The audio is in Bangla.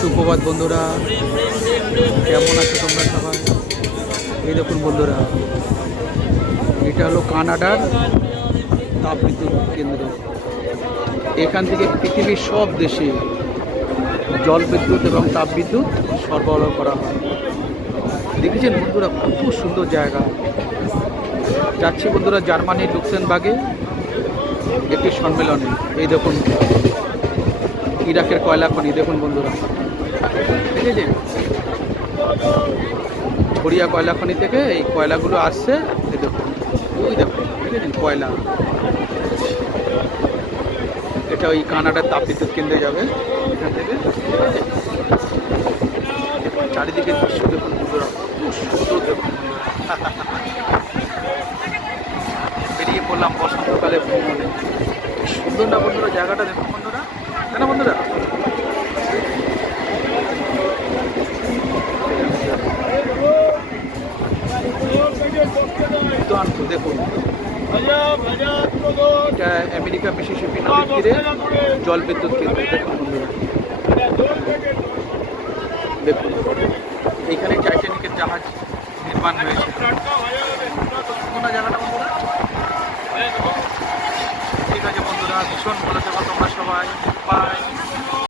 সুপ্রভাত বন্ধুরা, কেমন আছো তোমরা সবাই? এই দেখুন বন্ধুরা, এটা হলো কানাডার তাপবিদ্যুৎ কেন্দ্র। এখান থেকে পৃথিবীর সব দেশে জল বিদ্যুৎ এবং তাপবিদ্যুৎ সরবরাহ করা হয়। দেখেছেন বন্ধুরা, কত সুন্দর জায়গা। যাচ্ছি বন্ধুরা জার্মানির লুক্সেমবার্গে একটি সম্মেলনে। এই দেখুন ইরাকের কয়লা খনি, দেখুন বন্ধুরা, দেখেছেন ছড়িয়া কয়লা খনি থেকে এই কয়লাগুলো আসছে। এই দেখুন, ওই দেখুন, দেখেছেন কয়লা। এটা ওই কানাডার তাপবিদ্যুৎ কেন্দ্রে যাবে এখান থেকে। চারিদিকে দৃশ্য দেখুন বন্ধুরা, খুব সুন্দর দেখুন বন্ধুরা। বেরিয়ে পড়লাম বসন্তকালে ভ্রমণে। সুন্দর না বন্ধুরা জায়গাটা, দেখুন বন্ধুরা, তাই না বন্ধুরা? দেখুন, এটা আমেরিকা মিসিসিপি নদীর তীরে জল বিদ্যুৎ কেন্দ্র। দেখুন বন্ধুরা, দেখুন এইখানে টাইটানিকের জাহাজ নির্মাণ হয়েছে। সুন্দর জায়গাটা বন্ধুরা। ঠিক আছে বন্ধুরা, ভীষণ ভালো থেকো তোমরা সবাই। বাই।